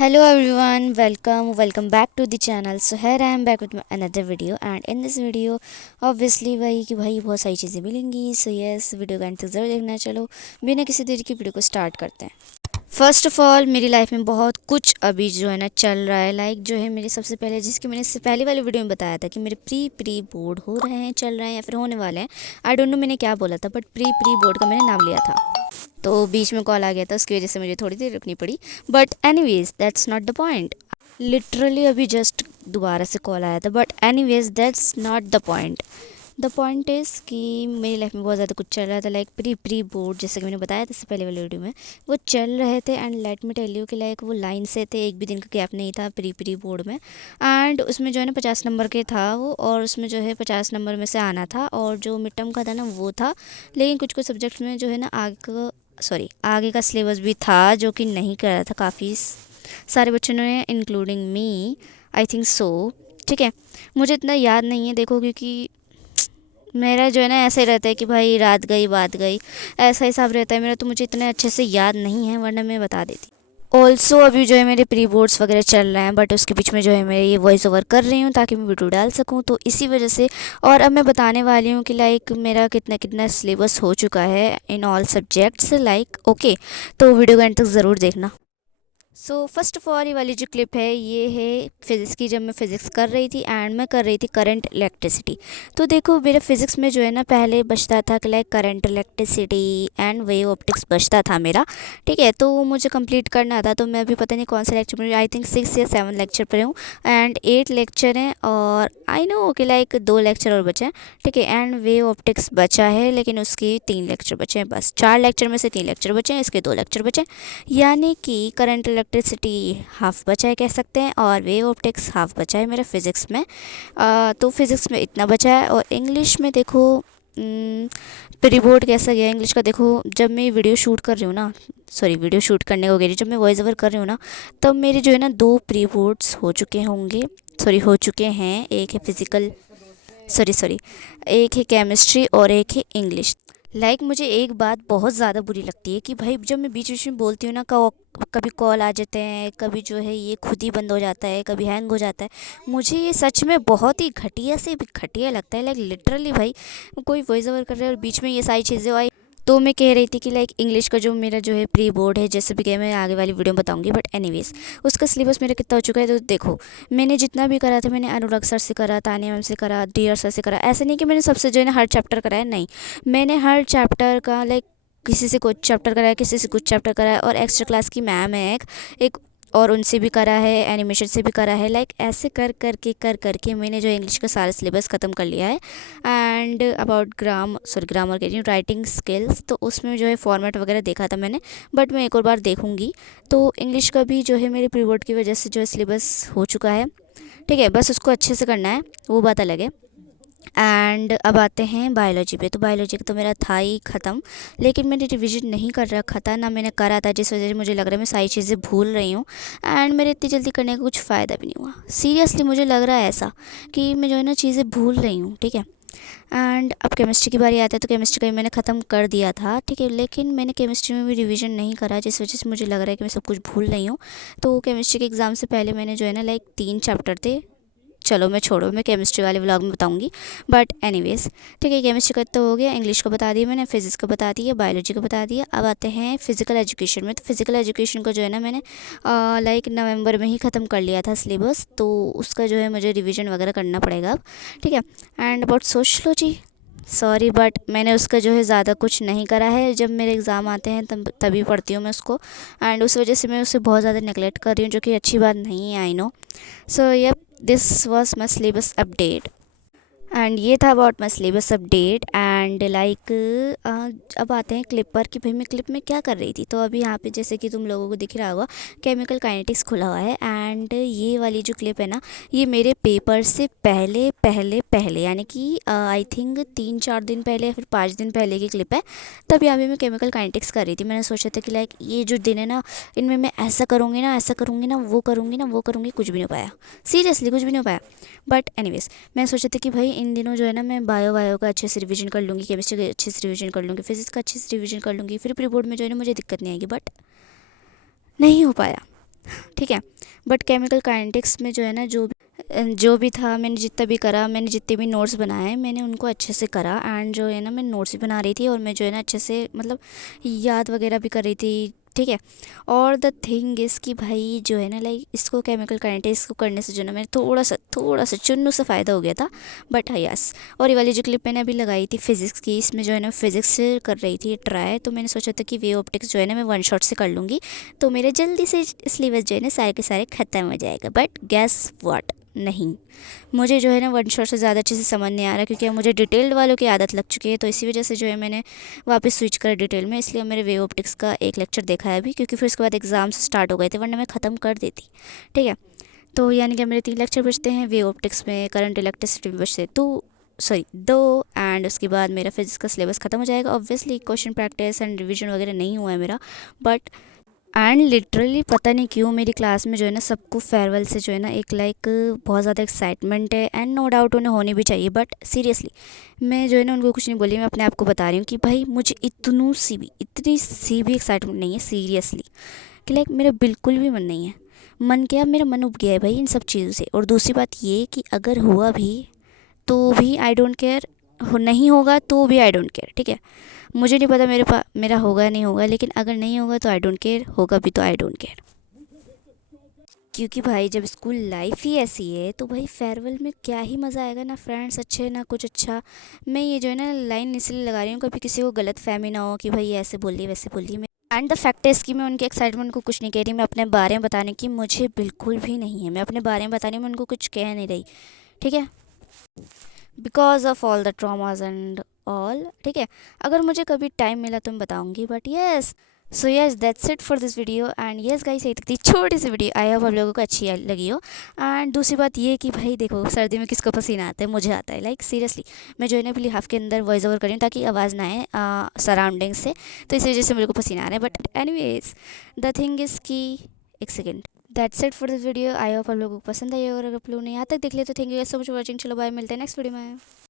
Hello everyone, welcome back to the channel. So here I am back with another video, and in this video obviously वही कि भाई बहुत सारी चीज़ें मिलेंगी. So yes, वीडियो का अंत तक ज़रूर देखना. चलो बिना किसी देरी की वीडियो को स्टार्ट करते हैं. फर्स्ट ऑफ ऑल मेरी लाइफ में बहुत कुछ अभी जो है ना चल रहा है. लाइक जो है मेरे सबसे पहले जिसकी मैंने इससे पहले वाली वीडियो में बताया था कि मेरे प्री बोर्ड हो रहे हैं, चल रहे हैं या फिर होने वाले हैं. आई डोंट नो मैंने क्या बोला था, बट प्री बोर्ड का मैंने नाम लिया था. तो बीच में कॉल आ गया था, उसकी वजह से मुझे थोड़ी देर रुकनी पड़ी. But anyways that's not the point. Literally अभी जस्ट दोबारा से कॉल आया था, but anyways that's not the point. The point is कि मेरी लाइफ में बहुत ज़्यादा कुछ चल रहा था. लाइक प्री बोर्ड जैसे कि मैंने बताया था इससे पहले वाली वीडियो में, वो चल रहे थे. And let me tell you कि लाइक वो लाइन से थे, एक भी दिन का गैप नहीं था प्री बोर्ड में. एंड उसमें जो है ना 50 नंबर के था वो, और उसमें जो है 50 नंबर में से आना था. और जो मिड टर्म का था ना वो था. लेकिन कुछ कुछ सब्जेक्ट्स में जो है ना आगे का सिलेबस भी था जो कि नहीं कर रहा था काफ़ी सारे बच्चों ने, including me. I think so. ठीक है, मुझे इतना याद नहीं है देखो, क्योंकि मेरा जो है ना ऐसे रहता है कि भाई रात गई बात गई, ऐसा हिसाब रहता है मेरा. तो मुझे इतने अच्छे से याद नहीं है, वरना मैं बता देती. ऑल्सो अभी जो है मेरे प्री बोर्ड्स वगैरह चल रहे हैं, बट उसके बीच में जो है मैं ये वॉइस ओवर कर रही हूँ ताकि मैं वीडियो डाल सकूँ, तो इसी वजह से. और अब मैं बताने वाली हूँ कि लाइक मेरा कितना कितना सिलेबस हो चुका है in all subjects. Like okay, तो वीडियो का एंड तक ज़रूर देखना. सो फर्स्ट ऑफ ऑल ये वाली जो क्लिप है ये है फिज़िक्स की, जब मैं फ़िज़िक्स कर रही थी एंड मैं कर रही थी करंट इलेक्ट्रिसिटी. तो देखो मेरे फिज़िक्स में जो है ना पहले बचता था कि like current electricity and wave optics बचता था मेरा. ठीक है, तो वो मुझे कंप्लीट करना था. तो मैं अभी पता नहीं कौन सा लेक्चर में, आई थिंक 6 या 7 लेक्चर पर हूँ. एंड 8 लेक्चर हैं, और आई नो कि लाइक 2 लेक्चर और बचे हैं. ठीक है, एंड वेव ऑप्टिक्स बचा है, लेकिन उसके 3 लेक्चर बचे हैं बस. 4 लेक्चर में से 3 लेक्चर बचे हैं, इसके 2 लेक्चर बचे हैं. यानी कि करंट इलेक्ट्रिसिटी हाफ बचा है कह सकते हैं, और वेव ऑप्टिक्स हाफ बचा है मेरा फिज़िक्स में. तो फिज़िक्स में इतना बचा है. और इंग्लिश में देखो प्री बोर्ड कैसा गया इंग्लिश का. देखो जब मैं वीडियो शूट कर रही हूँ ना, सॉरी वीडियो शूट करने को कह रही हूँ, जब मैं वॉइस ओवर कर रही हूँ ना, तब मेरे जो है ना 2 प्री बोर्ड्स हो चुके होंगे, सॉरी हो चुके हैं. एक है फिज़िकल, सॉरी एक है केमिस्ट्री और एक है इंग्लिश. मुझे एक बात बहुत ज़्यादा बुरी लगती है कि भाई जब मैं बीच बीच में बोलती हूँ ना, कभी कॉल आ जाते हैं, कभी जो है ये खुद ही बंद हो जाता है, कभी हैंग हो जाता है. मुझे ये सच में बहुत ही घटिया से घटिया लगता है. लिटरली भाई कोई वॉइस ओवर कर रहा है और बीच में ये सारी चीज़ें आई. तो मैं कह रही थी कि लाइक इंग्लिश का जो मेरा जो है प्री बोर्ड है, जैसे भी कह मैं आगे वाली वीडियो में बताऊंगी, बट एनीवेज उसका सिलेबस मेरा कितना हो चुका है. तो देखो मैंने जितना भी करा था, मैंने अनुराग सर से करा, तानिया मैम से करा, डियर सर से करा. ऐसा नहीं कि मैंने सबसे जो है ना हर चैप्टर कराया, नहीं. मैंने हर चैप्टर का लाइक किसी से कुछ चैप्टर कराया, किसी से कुछ चैप्टर कराया. और एक्स्ट्रा क्लास की मैम है एक और उनसे भी करा है, एनिमेशन से भी करा है. लाइक ऐसे कर करके मैंने जो इंग्लिश का सारा सिलेबस ख़त्म कर लिया है. एंड अबाउट ग्रामर कह रही हूँ, राइटिंग स्किल्स, तो उसमें जो है फॉर्मेट वगैरह देखा था मैंने, बट मैं एक और बार देखूँगी. तो इंग्लिश का भी जो है मेरे प्री बोर्ड की वजह से जो है सिलेबस हो चुका है. ठीक है, बस उसको अच्छे से करना है, वो बात अलग है. एंड अब आते हैं बायोलॉजी पे. तो बायोलॉजी का तो मेरा था ही ख़त्म, लेकिन मैंने रिवीजन नहीं कर रखा था ना, मैंने करा था, जिस वजह से मुझे लग रहा है मैं सारी चीज़ें भूल रही हूँ. एंड मेरे इतनी जल्दी करने का कुछ फ़ायदा भी नहीं हुआ. सीरियसली मुझे लग रहा है ऐसा कि मैं जो है ना चीज़ें भूल रही हूँ. ठीक है, एंड अब केमिस्ट्री की बारी आता है. तो केमिस्ट्री का भी मैंने ख़त्म कर दिया था. ठीक है, लेकिन मैंने केमिस्ट्री में भी रिवीजन नहीं करा, जिस वजह से मुझे लग रहा है कि मैं सब कुछ भूल रही हूँ. तो केमिस्ट्री के एग्ज़ाम से पहले मैंने जो है ना लाइक 3 चैप्टर थे. चलो मैं छोड़ो, मैं केमिस्ट्री वाले व्लॉग में बताऊंगी, बट एनीवेज. ठीक है, केमिस्ट्री का तो हो गया, इंग्लिश का बता दिया मैंने, फिजिक्स का बता दिया, बायोलॉजी का बता दिया. अब आते हैं फिजिकल एजुकेशन में. तो फिजिकल एजुकेशन का जो है ना मैंने लाइक नवंबर में ही ख़त्म कर लिया था सिलेबस. तो उसका जो है मुझे रिवीजन वगैरह करना पड़ेगा अब. ठीक है, and about sociology, sorry but मैंने उसका जो है ज़्यादा कुछ नहीं करा है. जब मेरे एग्ज़ाम आते हैं तभी पढ़ती हूँ मैं उसको, एंड उस वजह से मैं उसे बहुत ज़्यादा नेगलेक्ट कर रही हूँ, जो कि अच्छी बात नहीं है, I know. So yup, this was my syllabus update. And ये था about my syllabus update. And like अब आते हैं क्लिप पर कि भाई मैं क्लिप में क्या कर रही थी. तो अभी यहाँ पे जैसे कि तुम लोगों को दिख रहा होगा केमिकल काइनेटिक्स खुला हुआ है. एंड ये वाली जो क्लिप है ना, ये मेरे पेपर से पहले पहले पहले यानी कि आई थिंक 3-4 दिन पहले या फिर 5 दिन पहले की क्लिप है. तब यहाँ पे मैं केमिकल काइनेटिक्स कर रही थी. मैंने सोचा था कि लाइक ये जो दिन है ना, इनमें मैं ऐसा करूँगी ना, ऐसा करूँगी ना, वो करूँगी ना, वो करूँगी, कुछ भी नहीं हो पाया. सीरियसली कुछ भी नहीं हो पाया. बट एनीवेज मैं सोचा था कि भाई इन दिनों जो है ना मैं बायो का अच्छे से रिवीजन कर लूँगी, केमिस्ट्री का अच्छे से रिवीजन कर लूँगी, फिजिक्स का अच्छे से रिवीजन कर लूँगी, फिर प्री बोर्ड में जो है ना मुझे दिक्कत नहीं आएगी. बट नहीं हो पाया. ठीक है। बट केमिकल काइनेटिक्स में जो है ना, जो भी था, मैंने जितना भी करा, मैंने जितने भी नोट्स बनाए मैंने उनको अच्छे से करा। एंड जो है ना, मैं नोट्स भी बना रही थी और मैं जो है ना अच्छे से मतलब याद वगैरह भी कर रही थी। ठीक है। और द थिंग इज़ कि भाई जो है ना, लाइक इसको केमिकल काइनेटिक्स को करने से जो है ना, मेरे थोड़ा सा चुन्नू सा फ़ायदा हो गया था। बट हाँ यस। और ये वाली जो क्लिप मैंने अभी लगाई थी फिज़िक्स की, इसमें जो है ना फिज़िक्स से कर रही थी ट्राई, तो मैंने सोचा था कि वे ऑप्टिक्स जो है ना मैं वन शॉट से कर लूँगी, तो मेरे जल्दी से सिलेबस जो है ना सारे के सारे ख़त्म हो जाएगा। बट गैस व्हाट, नहीं, मुझे जो है ना वन शॉट से ज़्यादा अच्छे से समझ नहीं आ रहा, क्योंकि अब मुझे डिटेल्ड वालों की आदत लग चुकी है। तो इसी वजह से जो है मैंने वापस स्विच करा डिटेल में। इसलिए मेरे वे ऑप्टिक्स का एक लेक्चर देखा है अभी, क्योंकि फिर उसके बाद एग्ज़ाम्स स्टार्ट हो गए थे, वरना मैं ख़त्म कर देती। ठीक है। तो यानी कि मेरे 3 लेक्चर बचते हैं वे ऑप्टिक्स में, करंट इलेक्ट्रिसिटी में बचते तो सॉरी 2। एंड उसके बाद मेरा फिजिक्स का सिलेबस ख़त्म हो जाएगा। Obviously question practice and revision वगैरह नहीं हुआ है मेरा। बट एंड लिटरली पता नहीं क्यों मेरी क्लास में जो है ना सबको फेयरवेल से जो है ना एक लाइक बहुत ज़्यादा एक्साइटमेंट है। एंड नो डाउट उन्हें होनी भी चाहिए। बट सीरियसली मैं जो है ना उनको कुछ नहीं बोली, मैं अपने आप को बता रही हूँ कि भाई मुझे इतनी सी भी एक्साइटमेंट नहीं है सीरियसली, कि लाइक मेरा बिल्कुल भी मन नहीं है। मन क्या, मेरा मन उब गया है भाई इन सब चीज़ों से। और दूसरी बात ये कि अगर हुआ भी तो भी आई डोंट केयर, नहीं होगा तो भी आई डोंट केयर। ठीक है। मुझे नहीं पता मेरा होगा नहीं होगा, लेकिन अगर नहीं होगा तो आई डोंट केयर, होगा भी तो आई डोंट केयर। क्योंकि भाई जब स्कूल लाइफ ही ऐसी है तो भाई फेयरवेल में क्या ही मज़ा आएगा, ना फ्रेंड्स अच्छे ना कुछ अच्छा। मैं ये जो है ना लाइन इसलिए लगा रही हूँ कभी किसी को गलत फहमी ना हो कि भाई ऐसे बोली वैसे बोली। मैं एंड द फैक्ट इज़ कि मैं उनके एक्साइटमेंट को कुछ नहीं कह रही, मैं अपने बारे में बताने की मुझे बिल्कुल भी नहीं है। मैं अपने बारे में बताने में उनको कुछ कह नहीं रही। ठीक है। Because of all the traumas and all. ठीक है। अगर मुझे कभी टाइम मिला तो मैं बताऊंगी। But yes, so yes that's it for this video. And yes guys, यही तक थी छोटी सी वीडियो, आई होप आप लोगों को अच्छी लगी हो। एंड दूसरी बात ये कि भाई देखो, सर्दी में किसको पसीना आता है, मुझे आता है। लाइक सीरियसली मैं जो है ना लिहाफ के अंदर वॉइस ओवर कर रही हूँ ताकि आवाज़ ना आए सराउंडिंग से, तो इस वजह से मेरे को पसीना आ रहा है। But anyways the thing is कि एक second, that's it for this video. I hope आप लोगों को पसंद आई। और अगर आप लोगों ने यहाँ तक देख लिया तो thank you so much for watching. चलो बाय, मिलते हैं नेक्स्ट वीडियो में।